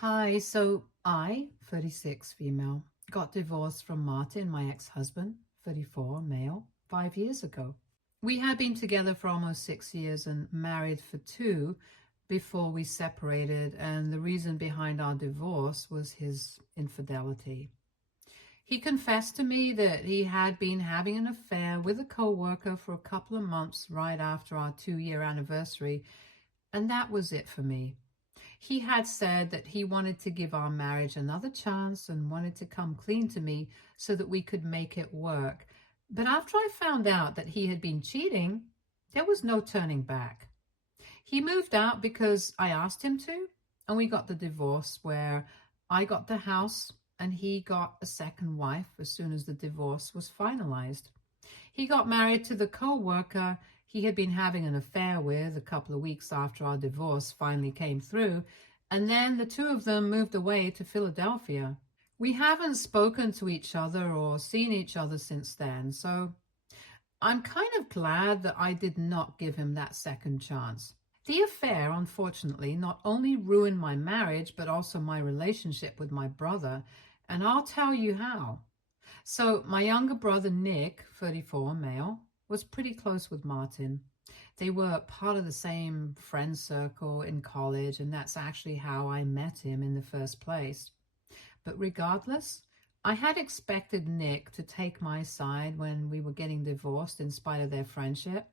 Hi, so I, 36 female, got divorced from Martin, my ex-husband, 34 male, 5 years ago. We had been together for almost 6 years and married for two before we separated, and the reason behind our divorce was his infidelity. He confessed to me that he had been having an affair with a co-worker for a couple of months right after our 2-year anniversary, and that was it for me. He had said that he wanted to give our marriage another chance and wanted to come clean to me so that we could make it work. But after I found out that he had been cheating, there was no turning back. He moved out because I asked him to, and we got the divorce where I got the house and he got a second wife as soon as the divorce was finalized. He got married to the co-worker he had been having an affair with a couple of weeks after our divorce finally came through, and then the two of them moved away to Philadelphia. We haven't spoken to each other or seen each other since then, so I'm kind of glad that I did not give him that second chance. The affair, unfortunately, not only ruined my marriage, but also my relationship with my brother, and I'll tell you how. So my younger brother, Nick, 34, male, was pretty close with Martin. They were part of the same friend circle in college, and that's actually how I met him in the first place. But regardless, I had expected Nick to take my side when we were getting divorced in spite of their friendship.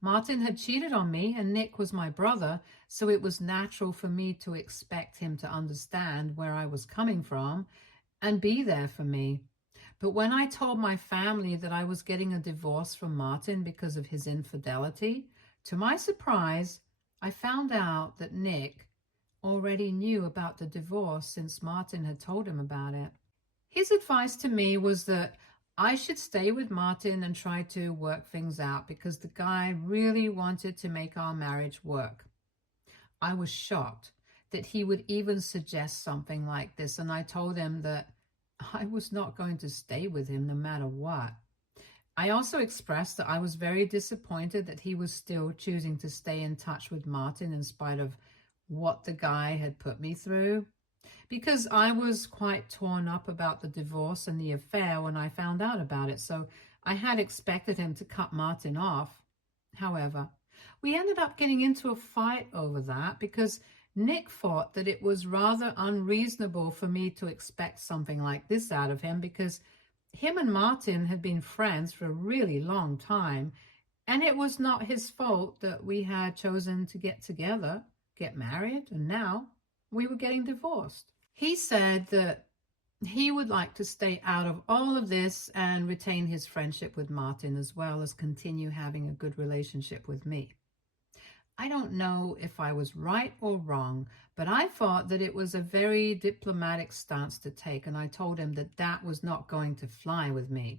Martin had cheated on me, and Nick was my brother, so it was natural for me to expect him to understand where I was coming from and be there for me. But when I told my family that I was getting a divorce from Martin because of his infidelity, to my surprise, I found out that Nick already knew about the divorce since Martin had told him about it. His advice to me was that I should stay with Martin and try to work things out because the guy really wanted to make our marriage work. I was shocked that he would even suggest something like this, and I told him that I was not going to stay with him no matter what. I also expressed that I was very disappointed that he was still choosing to stay in touch with Martin in spite of what the guy had put me through, because I was quite torn up about the divorce and the affair when I found out about it, so I had expected him to cut Martin off. However, we ended up getting into a fight over that because Nick thought that it was rather unreasonable for me to expect something like this out of him because him and Martin had been friends for a really long time, and it was not his fault that we had chosen to get together, get married, and now we were getting divorced. He said that he would like to stay out of all of this and retain his friendship with Martin as well as continue having a good relationship with me. I don't know if I was right or wrong, but I thought that it was a very diplomatic stance to take, and I told him that that was not going to fly with me.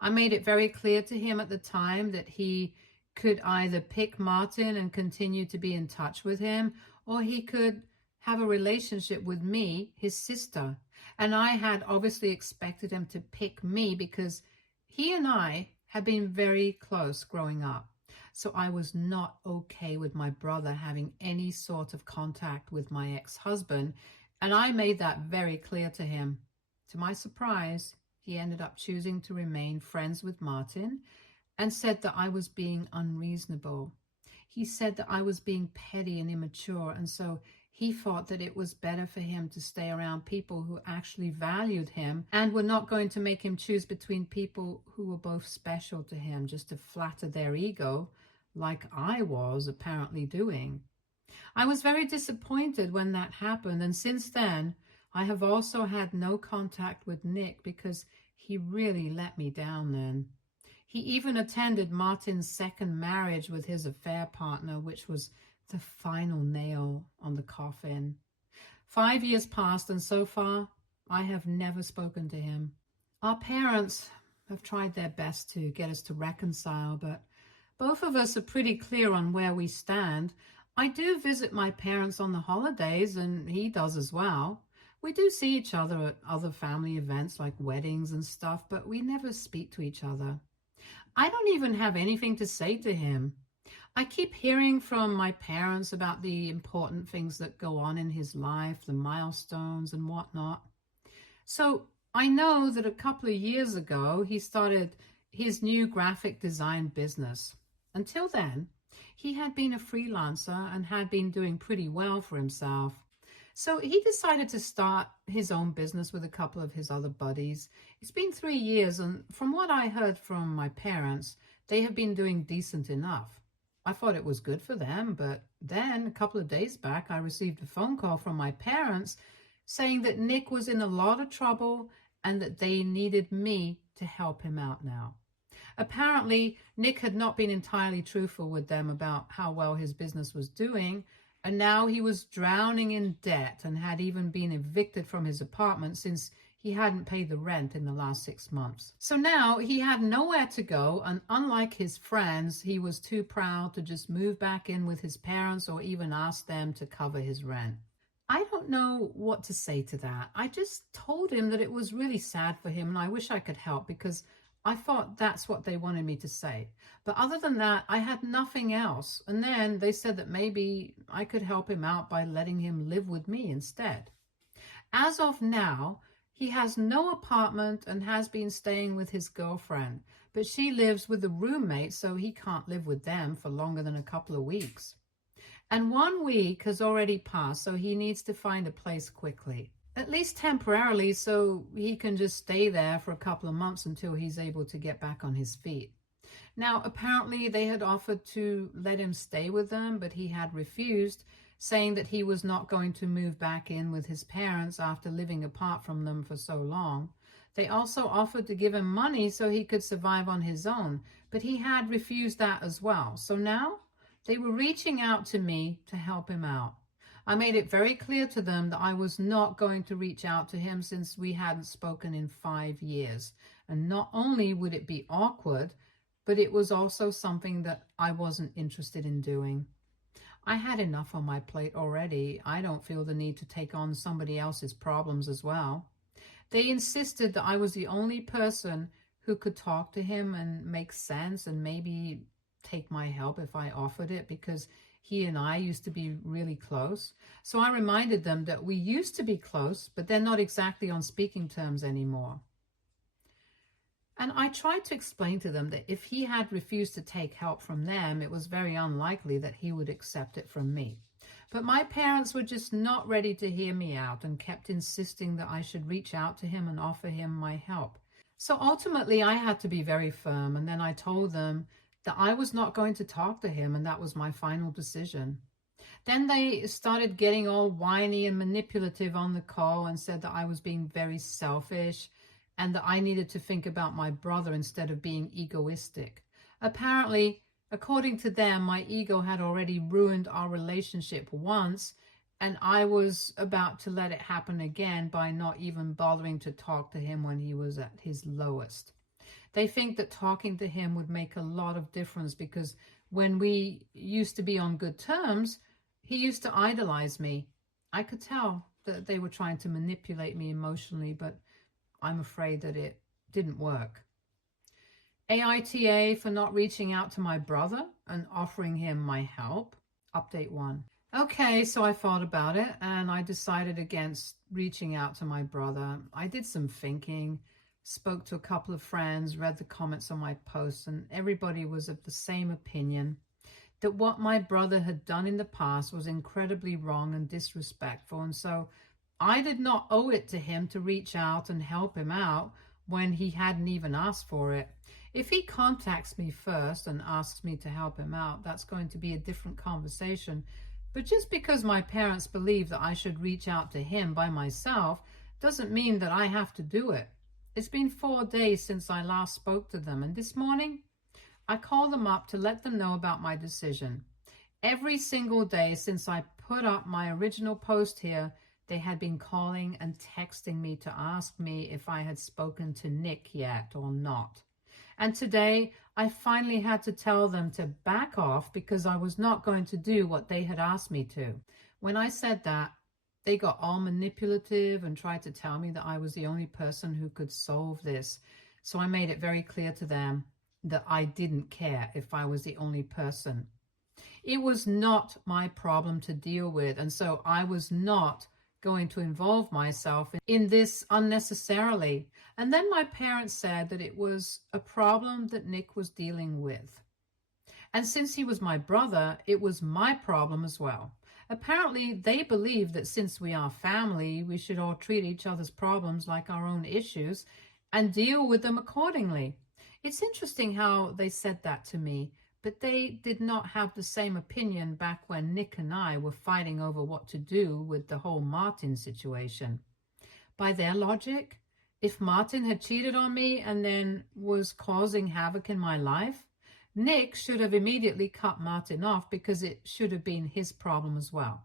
I made it very clear to him at the time that he could either pick Martin and continue to be in touch with him, or he could have a relationship with me, his sister. And I had obviously expected him to pick me because he and I had been very close growing up. So I was not okay with my brother having any sort of contact with my ex-husband, and I made that very clear to him. To my surprise, he ended up choosing to remain friends with Martin and said that I was being unreasonable. He said that I was being petty and immature, and so he thought that it was better for him to stay around people who actually valued him and were not going to make him choose between people who were both special to him just to flatter their ego, like I was apparently doing. I was very disappointed when that happened, and since then, I have also had no contact with Nick because he really let me down then. He even attended Martin's second marriage with his affair partner, which was the final nail on the coffin. 5 years passed, and so far, I have never spoken to him. Our parents have tried their best to get us to reconcile, but both of us are pretty clear on where we stand. I do visit my parents on the holidays, and he does as well. We do see each other at other family events like weddings and stuff, but we never speak to each other. I don't even have anything to say to him. I keep hearing from my parents about the important things that go on in his life, the milestones and whatnot. So I know that a couple of years ago, he started his new graphic design business. Until then, he had been a freelancer and had been doing pretty well for himself. So he decided to start his own business with a couple of his other buddies. It's been 3 years, and from what I heard from my parents, they have been doing decent enough. I thought it was good for them, but then a couple of days back, I received a phone call from my parents saying that Nick was in a lot of trouble and that they needed me to help him out now. Apparently, Nick had not been entirely truthful with them about how well his business was doing, and now he was drowning in debt and had even been evicted from his apartment since he hadn't paid the rent in the last 6 months. So now he had nowhere to go, and unlike his friends, he was too proud to just move back in with his parents or even ask them to cover his rent. I don't know what to say to that. I just told him that it was really sad for him and I wish I could help because I thought that's what they wanted me to say. But other than that, I had nothing else. And then they said that maybe I could help him out by letting him live with me instead. As of now, he has no apartment and has been staying with his girlfriend, but she lives with a roommate, so he can't live with them for longer than a couple of weeks. And 1 week has already passed, so he needs to find a place quickly. At least temporarily, so he can just stay there for a couple of months until he's able to get back on his feet. Now, apparently they had offered to let him stay with them, but he had refused, saying that he was not going to move back in with his parents after living apart from them for so long. They also offered to give him money so he could survive on his own, but he had refused that as well. So now they were reaching out to me to help him out. I made it very clear to them that I was not going to reach out to him since we hadn't spoken in 5 years. And not only would it be awkward, but it was also something that I wasn't interested in doing. I had enough on my plate already. I don't feel the need to take on somebody else's problems as well. They insisted that I was the only person who could talk to him and make sense and maybe take my help if I offered it, because he and I used to be really close. So I reminded them that we used to be close, but they're not exactly on speaking terms anymore. And I tried to explain to them that if he had refused to take help from them, it was very unlikely that he would accept it from me. But my parents were just not ready to hear me out and kept insisting that I should reach out to him and offer him my help. So ultimately, I had to be very firm, and then I told them that I was not going to talk to him, and that was my final decision. Then they started getting all whiny and manipulative on the call and said that I was being very selfish and that I needed to think about my brother instead of being egoistic. Apparently, according to them, my ego had already ruined our relationship once, and I was about to let it happen again by not even bothering to talk to him when he was at his lowest. They think that talking to him would make a lot of difference because when we used to be on good terms, he used to idolize me. I could tell that they were trying to manipulate me emotionally, but I'm afraid that it didn't work. AITA for not reaching out to my brother and offering him my help. Update 1. Okay, so I thought about it and I decided against reaching out to my brother. I did some thinking, spoke to a couple of friends, read the comments on my posts, and everybody was of the same opinion that what my brother had done in the past was incredibly wrong and disrespectful. And so I did not owe it to him to reach out and help him out when he hadn't even asked for it. If he contacts me first and asks me to help him out, that's going to be a different conversation. But just because my parents believe that I should reach out to him by myself doesn't mean that I have to do it. It's been 4 days since I last spoke to them, and this morning I called them up to let them know about my decision. Every single day since I put up my original post here, they had been calling and texting me to ask me if I had spoken to Nick yet or not. And today, I finally had to tell them to back off because I was not going to do what they had asked me to. When I said that, they got all manipulative and tried to tell me that I was the only person who could solve this. So I made it very clear to them that I didn't care if I was the only person. It was not my problem to deal with, and so I was not going to involve myself in this unnecessarily. And then my parents said that it was a problem that Nick was dealing with. And since he was my brother, it was my problem as well. Apparently, they believe that since we are family, we should all treat each other's problems like our own issues and deal with them accordingly. It's interesting how they said that to me, but they did not have the same opinion back when Nick and I were fighting over what to do with the whole Martin situation. By their logic, if Martin had cheated on me and then was causing havoc in my life, Nick should have immediately cut Martin off because it should have been his problem as well.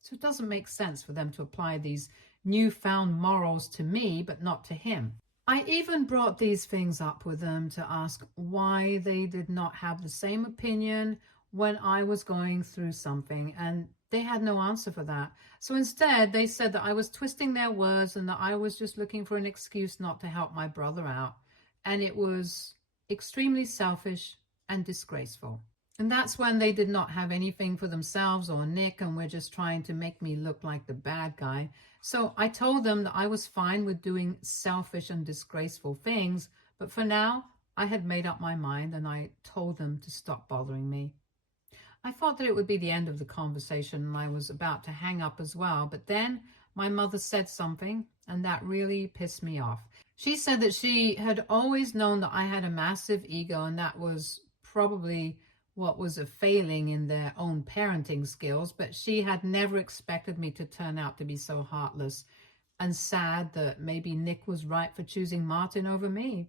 So it doesn't make sense for them to apply these newfound morals to me, but not to him. I even brought these things up with them to ask why they did not have the same opinion when I was going through something, and they had no answer for that. So instead, they said that I was twisting their words and that I was just looking for an excuse not to help my brother out. And it was extremely selfish and disgraceful. And that's when they did not have anything for themselves or Nick and were just trying to make me look like the bad guy. So I told them that I was fine with doing selfish and disgraceful things, but for now, I had made up my mind and I told them to stop bothering me. I thought that it would be the end of the conversation and I was about to hang up as well, but then my mother said something and that really pissed me off. She said that she had always known that I had a massive ego and that was probably what was a failing in their own parenting skills, but she had never expected me to turn out to be so heartless and sad that maybe Nick was right for choosing Martin over me.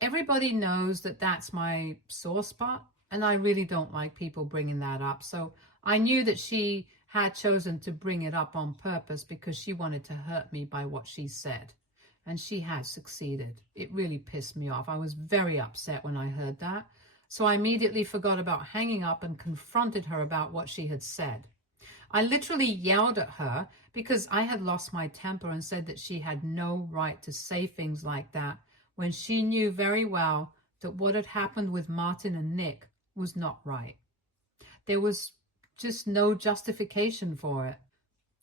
Everybody knows that that's my sore spot, and I really don't like people bringing that up. So I knew that she had chosen to bring it up on purpose because she wanted to hurt me by what she said. And she had succeeded. It really pissed me off. I was very upset when I heard that. So I immediately forgot about hanging up and confronted her about what she had said. I literally yelled at her because I had lost my temper and said that she had no right to say things like that when she knew very well that what had happened with Martin and Nick was not right. There was just no justification for it.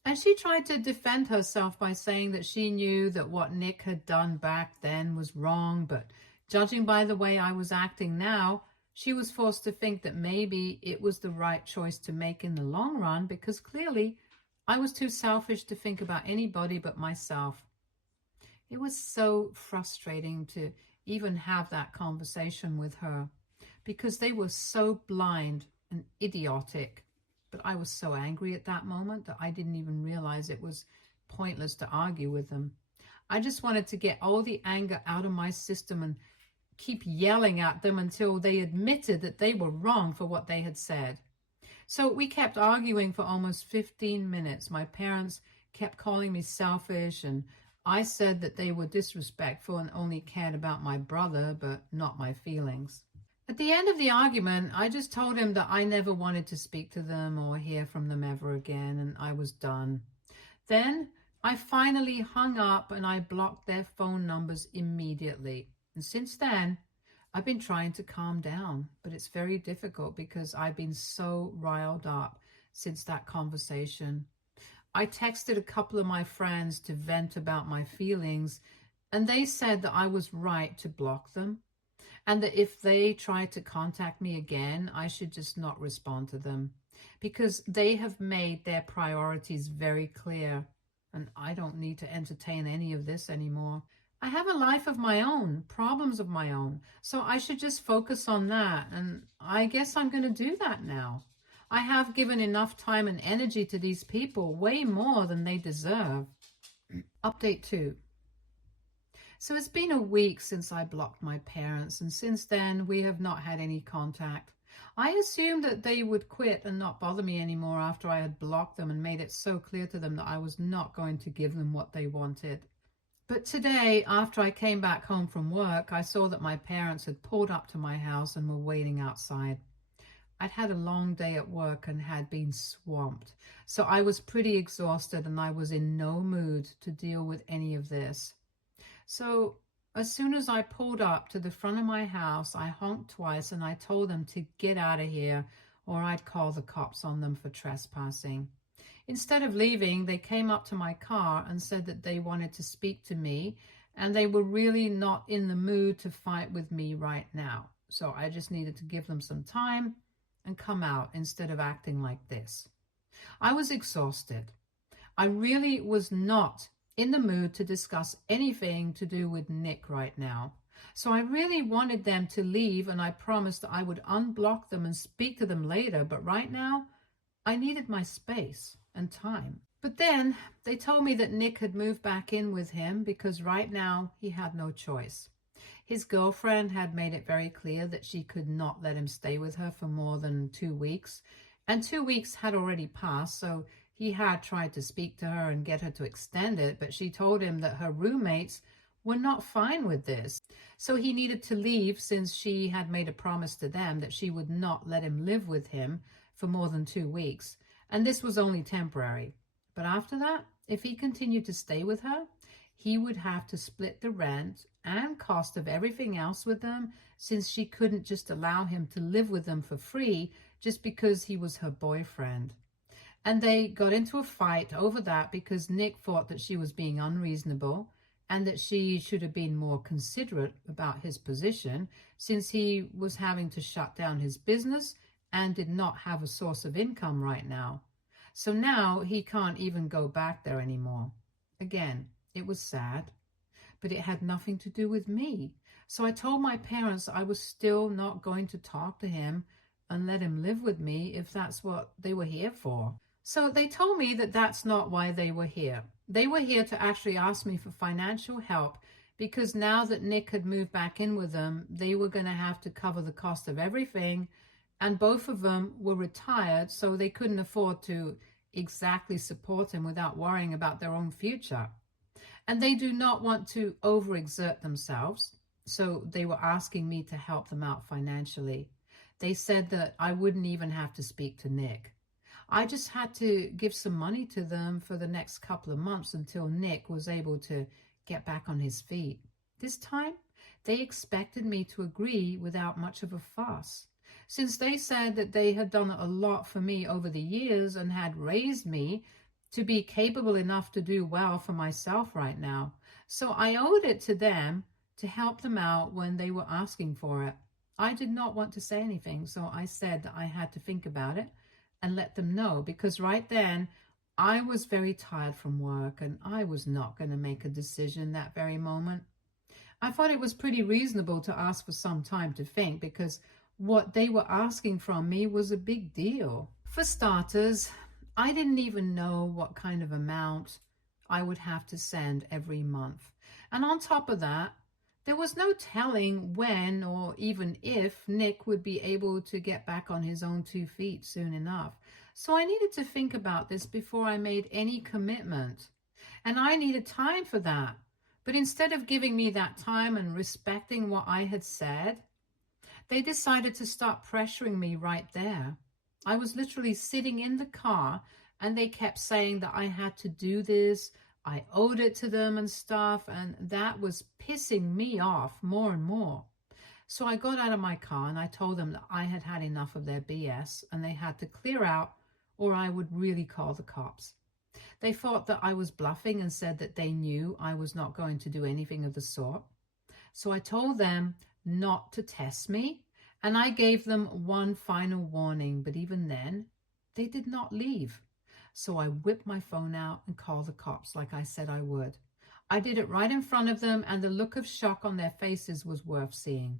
And she tried to defend herself by saying that she knew that what Nick had done back then was wrong, but judging by the way I was acting now, she was forced to think that maybe it was the right choice to make in the long run because clearly I was too selfish to think about anybody but myself. It was so frustrating to even have that conversation with her because they were so blind and idiotic. But I was so angry at that moment that I didn't even realize it was pointless to argue with them. I just wanted to get all the anger out of my system and keep yelling at them until they admitted that they were wrong for what they had said. So we kept arguing for almost 15 minutes. My parents kept calling me selfish, and I said that they were disrespectful and only cared about my brother, but not my feelings. At the end of the argument, I just told him that I never wanted to speak to them or hear from them ever again, and I was done. Then I finally hung up and I blocked their phone numbers immediately. And since then, I've been trying to calm down, but it's very difficult because I've been so riled up since that conversation. I texted a couple of my friends to vent about my feelings, and they said that I was right to block them, and that if they tried to contact me again, I should just not respond to them, because they have made their priorities very clear, and I don't need to entertain any of this anymore. I have a life of my own, problems of my own, so I should just focus on that, and I guess I'm going to do that now. I have given enough time and energy to these people, way more than they deserve. Update 2. So it's been a week since I blocked my parents, and since then we have not had any contact. I assumed that they would quit and not bother me anymore after I had blocked them and made it so clear to them that I was not going to give them what they wanted. But today, after I came back home from work, I saw that my parents had pulled up to my house and were waiting outside. I'd had a long day at work and had been swamped, so I was pretty exhausted and I was in no mood to deal with any of this. So as soon as I pulled up to the front of my house, I honked twice and I told them to get out of here or I'd call the cops on them for trespassing. Instead of leaving, they came up to my car and said that they wanted to speak to me and they were really not in the mood to fight with me right now. So I just needed to give them some time and come out instead of acting like this. I was exhausted. I really was not in the mood to discuss anything to do with Nick right now. So I really wanted them to leave, and I promised I would unblock them and speak to them later, but right now I needed my space and time. But then they told me that Nick had moved back in with him because right now he had no choice. His girlfriend had made it very clear that she could not let him stay with her for more than 2 weeks, and 2 weeks had already passed, so he had tried to speak to her and get her to extend it, but she told him that her roommates were not fine with this. So he needed to leave since she had made a promise to them that she would not let him live with him for more than 2 weeks. And this was only temporary. But after that, if he continued to stay with her, he would have to split the rent and cost of everything else with them, since she couldn't just allow him to live with them for free just because he was her boyfriend. And they got into a fight over that because Nick thought that she was being unreasonable and that she should have been more considerate about his position, since he was having to shut down his business and did not have a source of income right now. So now he can't even go back there anymore. Again, it was sad, but it had nothing to do with me. So I told my parents I was still not going to talk to him and let him live with me if that's what they were here for. So they told me that that's not why they were here. They were here to actually ask me for financial help because now that Nick had moved back in with them, they were going to have to cover the cost of everything, and both of them were retired, so they couldn't afford to exactly support him without worrying about their own future. And they do not want to overexert themselves, so they were asking me to help them out financially. They said that I wouldn't even have to speak to Nick. I just had to give some money to them for the next couple of months until Nick was able to get back on his feet. This time, they expected me to agree without much of a fuss, since they said that they had done a lot for me over the years and had raised me to be capable enough to do well for myself right now. So I owed it to them to help them out when they were asking for it. I did not want to say anything, so I said that I had to think about it and let them know, because right then I was very tired from work and I was not going to make a decision that very moment. I thought it was pretty reasonable to ask for some time to think, because what they were asking from me was a big deal. For starters, I didn't even know what kind of amount I would have to send every month. And on top of that, there was no telling when or even if Nick would be able to get back on his own 2 feet soon enough. So I needed to think about this before I made any commitment. And I needed time for that. But instead of giving me that time and respecting what I had said, they decided to start pressuring me right there. I was literally sitting in the car and they kept saying that I had to do this, I owed it to them and stuff, and that was pissing me off more and more. So I got out of my car and I told them that I had had enough of their BS and they had to clear out or I would really call the cops. They thought that I was bluffing and said that they knew I was not going to do anything of the sort. So I told them not to test me, and I gave them one final warning, but even then, they did not leave. So I whipped my phone out and called the cops like I said I would. I did it right in front of them, and the look of shock on their faces was worth seeing.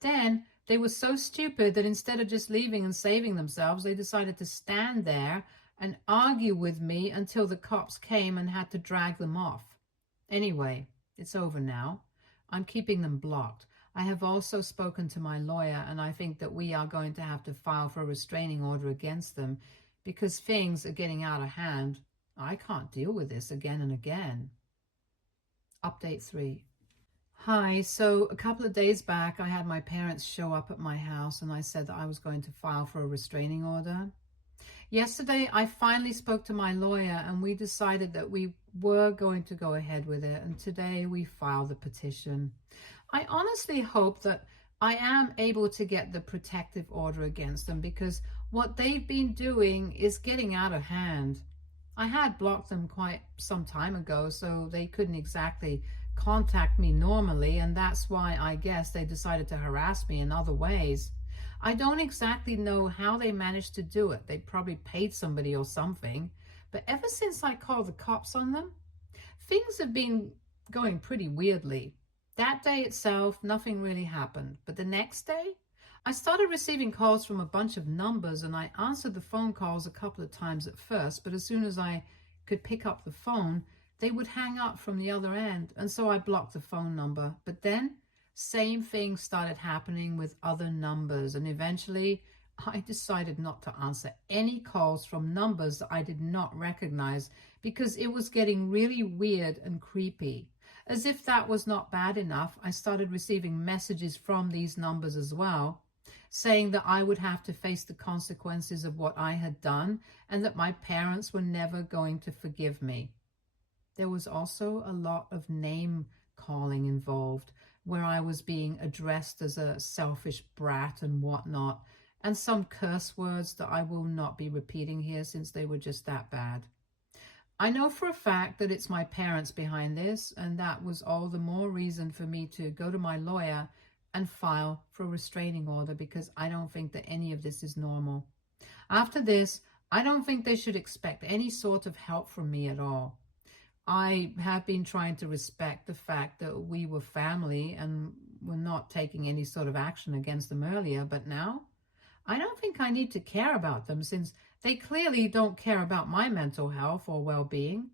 Then they were so stupid that instead of just leaving and saving themselves, they decided to stand there and argue with me until the cops came and had to drag them off. Anyway, it's over now. I'm keeping them blocked. I have also spoken to my lawyer, and I think that we are going to have to file for a restraining order against them because things are getting out of hand. I can't deal with this again and again. Update 3. Hi, so a couple of days back, I had my parents show up at my house and I said that I was going to file for a restraining order. Yesterday, I finally spoke to my lawyer and we decided that we were going to go ahead with it, and today we filed the petition. I honestly hope that I am able to get the protective order against them, because What they've been doing is getting out of hand. I had blocked them quite some time ago, so they couldn't exactly contact me normally, and that's why I guess they decided to harass me in other ways. I don't exactly know how they managed to do it. They probably paid somebody or something. But ever since I called the cops on them, things have been going pretty weirdly. That day itself, nothing really happened. But the next day, I started receiving calls from a bunch of numbers, and I answered the phone calls a couple of times at first, but as soon as I could pick up the phone, they would hang up from the other end, and so I blocked the phone number. But then, same thing started happening with other numbers, and eventually I decided not to answer any calls from numbers that I did not recognize because it was getting really weird and creepy. As if that was not bad enough, I started receiving messages from these numbers as well, saying that I would have to face the consequences of what I had done and that my parents were never going to forgive me. There was also a lot of name calling involved, where I was being addressed as a selfish brat and whatnot, and some curse words that I will not be repeating here since they were just that bad. I know for a fact that it's my parents behind this, and that was all the more reason for me to go to my lawyer and file for a restraining order, because I don't think that any of this is normal. After this, I don't think they should expect any sort of help from me at all. I have been trying to respect the fact that we were family and were not taking any sort of action against them earlier, but now I don't think I need to care about them since they clearly don't care about my mental health or well-being.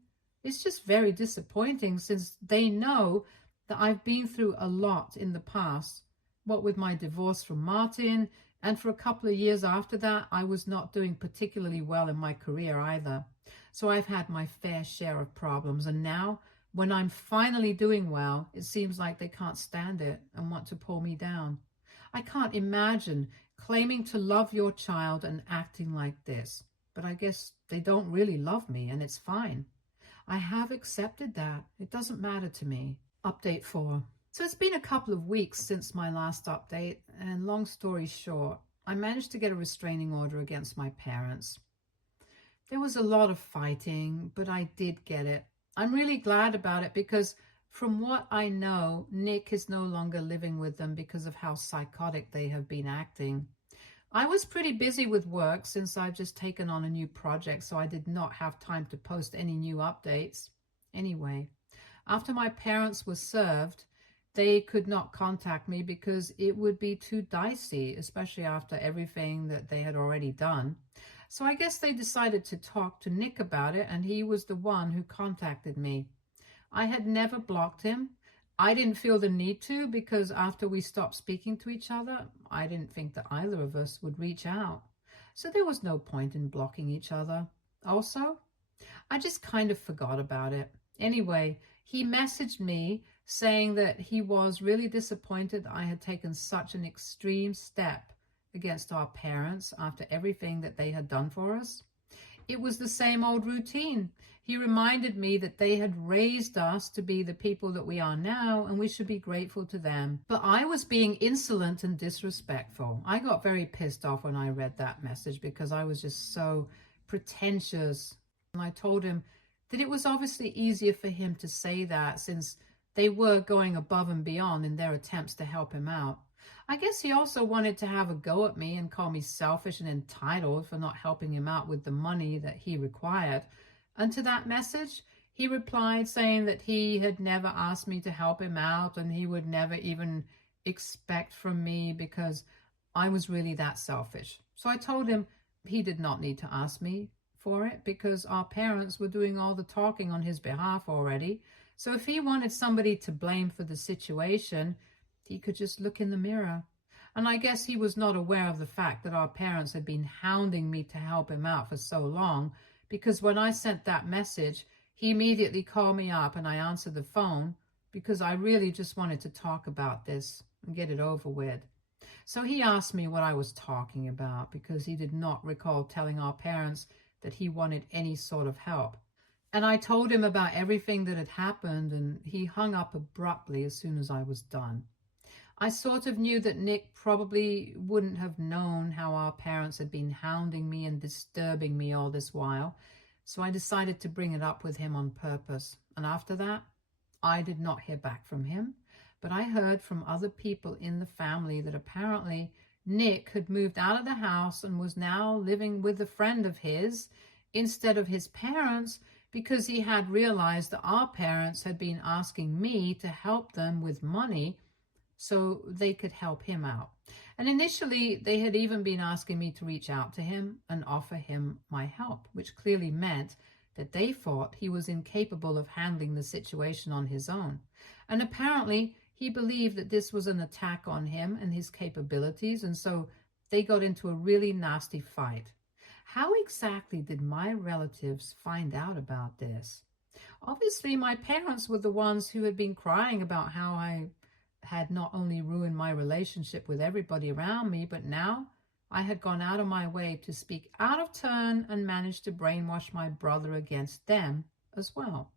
It's just very disappointing since they know that I've been through a lot in the past, what with my divorce from Martin, and for a couple of years after that, I was not doing particularly well in my career either. So I've had my fair share of problems, and now, when I'm finally doing well, it seems like they can't stand it and want to pull me down. I can't imagine claiming to love your child and acting like this, but I guess they don't really love me, and it's fine. I have accepted that. It doesn't matter to me. Update 4. So it's been a couple of weeks since my last update, and long story short, I managed to get a restraining order against my parents. There was a lot of fighting, but I did get it. I'm really glad about it because from what I know, Nick is no longer living with them because of how psychotic they have been acting. I was pretty busy with work since I've just taken on a new project, so I did not have time to post any new updates. Anyway, after my parents were served, they could not contact me because it would be too dicey, especially after everything that they had already done. So I guess they decided to talk to Nick about it, and he was the one who contacted me. I had never blocked him. I didn't feel the need to because after we stopped speaking to each other, I didn't think that either of us would reach out. So there was no point in blocking each other. Also, I just kind of forgot about it. Anyway, he messaged me saying that he was really disappointed I had taken such an extreme step against our parents after everything that they had done for us. It was the same old routine. He reminded me that they had raised us to be the people that we are now, and we should be grateful to them. But I was being insolent and disrespectful. I got very pissed off when I read that message because I was just so pretentious. And I told him that it was obviously easier for him to say that since they were going above and beyond in their attempts to help him out. I guess he also wanted to have a go at me and call me selfish and entitled for not helping him out with the money that he required. And to that message, he replied saying that he had never asked me to help him out and he would never even expect from me because I was really that selfish. So I told him he did not need to ask me for it because our parents were doing all the talking on his behalf already. So if he wanted somebody to blame for the situation, he could just look in the mirror. And I guess he was not aware of the fact that our parents had been hounding me to help him out for so long, because when I sent that message, he immediately called me up and I answered the phone because I really just wanted to talk about this and get it over with. So he asked me what I was talking about because he did not recall telling our parents that he wanted any sort of help. And I told him about everything that had happened, and he hung up abruptly as soon as I was done. I sort of knew that Nick probably wouldn't have known how our parents had been hounding me and disturbing me all this while, so I decided to bring it up with him on purpose. And after that, I did not hear back from him, but I heard from other people in the family that apparently Nick had moved out of the house and was now living with a friend of his instead of his parents, because he had realized that our parents had been asking me to help them with money so they could help him out. And initially, they had even been asking me to reach out to him and offer him my help, which clearly meant that they thought he was incapable of handling the situation on his own. And apparently, he believed that this was an attack on him and his capabilities, and so they got into a really nasty fight. How exactly did my relatives find out about this? Obviously, my parents were the ones who had been crying about how I had not only ruined my relationship with everybody around me, but now I had gone out of my way to speak out of turn and managed to brainwash my brother against them as well.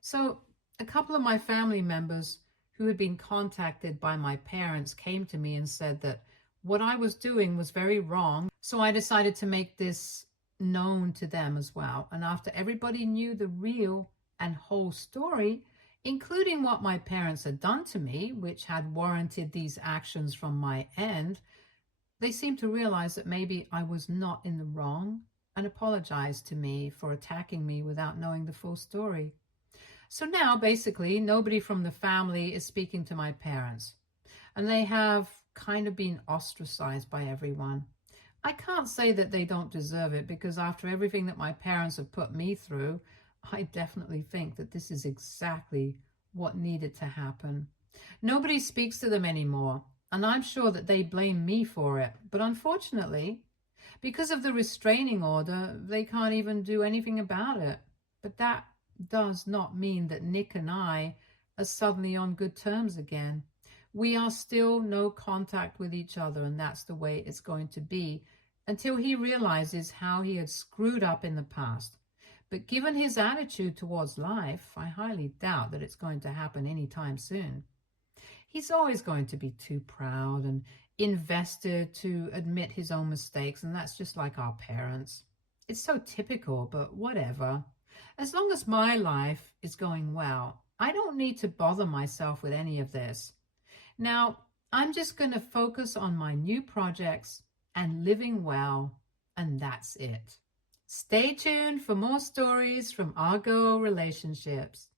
So a couple of my family members who had been contacted by my parents came to me and said that what I was doing was very wrong. So I decided to make this known to them as well. And after everybody knew the real and whole story, including what my parents had done to me, which had warranted these actions from my end, they seemed to realize that maybe I was not in the wrong and apologized to me for attacking me without knowing the full story. So now, basically, nobody from the family is speaking to my parents, and they have kind of been ostracized by everyone. I can't say that they don't deserve it, because after everything that my parents have put me through, I definitely think that this is exactly what needed to happen. Nobody speaks to them anymore, and I'm sure that they blame me for it. But unfortunately, because of the restraining order, they can't even do anything about it. But that does not mean that Nick and I are suddenly on good terms again. We are still no contact with each other, and that's the way it's going to be until he realizes how he had screwed up in the past. But given his attitude towards life, I highly doubt that it's going to happen anytime soon. He's always going to be too proud and invested to admit his own mistakes, and that's just like our parents. It's so typical, but whatever. As long as my life is going well, I don't need to bother myself with any of this. Now, I'm just going to focus on my new projects and living well, and that's it. Stay tuned for more stories from Argo Relationships.